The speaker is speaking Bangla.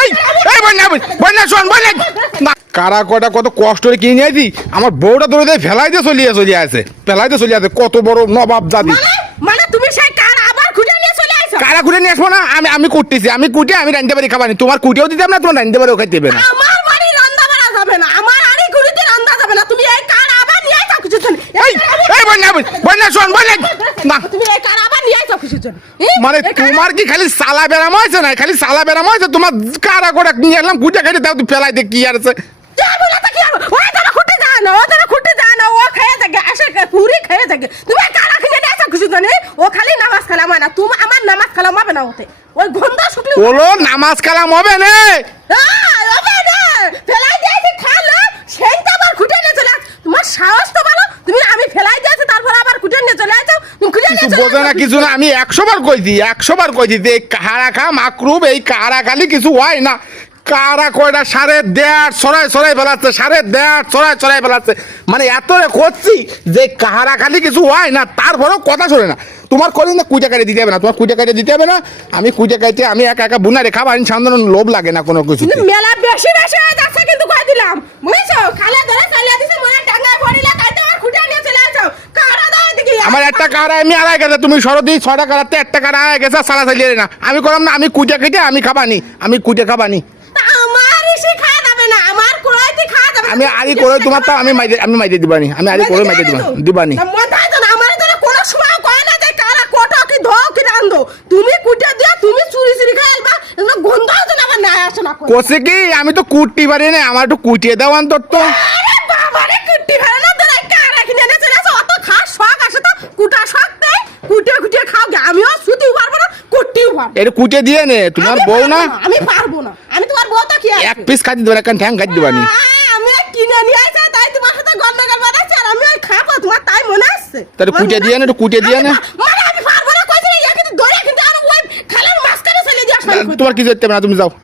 এই বন্যা শোন বন্যা কারা কটা কত কষ্ট করে কিনে আইছি আমার বউটা ধরে দিয়ে ফেলাইতে চলে আছে কত বড় নবাব জাদি মানে তুমি সেই কার আবার খুঁজে নিয়ে চলে আইছো? কারা খুঁজে নিয়ে আসবো না আমি করতেছি আমি কুটে আমি রাঁধতে পারি খাবার তোমার কুটেও দিতাম না তোমার রাঁধতে পারিও খাইতে দেবে না আমার বাড়ি রান্না বাড়া যাবে না, আমার আড়ি গুড়িতে রান্না যাবে না। তুমি এই কার আবার নিয়ে আইছো কিছু জন্য? এই বন্যা শোন বন্যা না তুমি এই কার আবার নিয়ে আইছো কিছু জন্য? মানে তোমার কি খালি সালা বেরাম হয়েছে না খালি সালা বেরাম হয়েছে তোমার কারা কটা নিয়ে এলাম কুটে খাইতে দাও তুই ফেলাইতে কি আর আছে ও খেয়ে থাকে আসে পুরি খেয়ে থাকে তুমি কারা কিনে নিয়ে আইছো কিছু জন্য? ও খালি নামাজ কালাম না, তুমি আমার নামাজ কালাম হবে না ওতে ওই গন্ধ শুকলি বলো নামাজ কালাম হবে না হবে না ফেলাই দিয়েছি খালো সেইটা আবার খুঁটে নিয়ে চলে আস। তোমার সাহস তো ভালো, তুমি আমি ফেলাই দিয়েছি তারপর আবার খুঁটে নিয়ে চলে আসো। তুমি খুঁটে নিয়ে কিছু চলে বোঝে না কিছু না আমি 100 বার কইছি যে এই কাহারা খা মাকরুব এই কাহারা খালি কিছু হয় না কারা কয়টা 1.5 ছড়াই ফেলাচ্ছে 1.5 ছড়াই ফেলাচ্ছে মানে এত করছি যে কাহারা খালি কিছু হয় না তারপরেও কথা শোনে না তোমার করি না কুইটা কাটে দিতে হবে না তোমার কুইটা কাটে দিতে হবে না আমি কুইটা কাটে আমি একা বুনা রেখা বাড়ি সাধারণ লোভ লাগে না কোনো কিছু মেলা বেশি হয়ে যাচ্ছে কিন্তু কই দিলাম বুঝছো খালে ধরে চালিয়ে দিছে মনে টাঙ্গায় পড়িলা কাটে আর খুঁটে নিয়ে চলে আসো কারা দাও দেখি আমার একটা কারা আমি আড়াই গেছে তুমি সরদি 6টা কারাতে একটা কারা আড়াই গেছে সালা চালিয়ে না আমি করলাম না আমি কুইটা কেটে আমি খাবানি আমার এসে খাওয়া যাবে না, আমার কোড়াইতে খাওয়া যাবে না। আমি আরি করে তোমার তো আমি মাইদে দিবানি আমি আরি করে মাইদে দিবানি মতাই তো না আমার তো কোনো সময় কয় না যে কারা কোটা কি ধো কি রান্দো তুমি কুটে দিয়া তুমি চুরি খাইলবা এগুলো গন্ধ আছে না আমার না আসে না কোসে কি আমি তো কুটতে পারি না আমার একটু কুটিয়ে দাও অন্তত আরে বাবা রে কুটি ভালো না তোরা কারা কিনে এনে চলে আসো অত খাস শখ আসে তো কুটা শখ দেয় কুটে খাও গে আমিও শুতেও পারবো না কুটিও পারবো এটা কুটে দিয়ে নে তোমার বউ না আমি পারবো না আমি তোমার বউ তো কি এক পিস খাই দিবা একটা ঠ্যাং খাই দিবানি আমি কিনে নিয়ে আইছি তাই তোমার সাথে গন্ডগোল বাঁধাচ্ছি আর আমি খাবো তোমার তাই মনে আসছে তাহলে কুটে দিয়ে নে একটু কুটে দিয়ে নে মানে আমি পারবো না কইছি না কিন্তু ধরে কিন্তু আর ওই খালের মাঝখানে চলে দিয়ে আসবে তোমার কিছু করতে হবে না তুমি যাও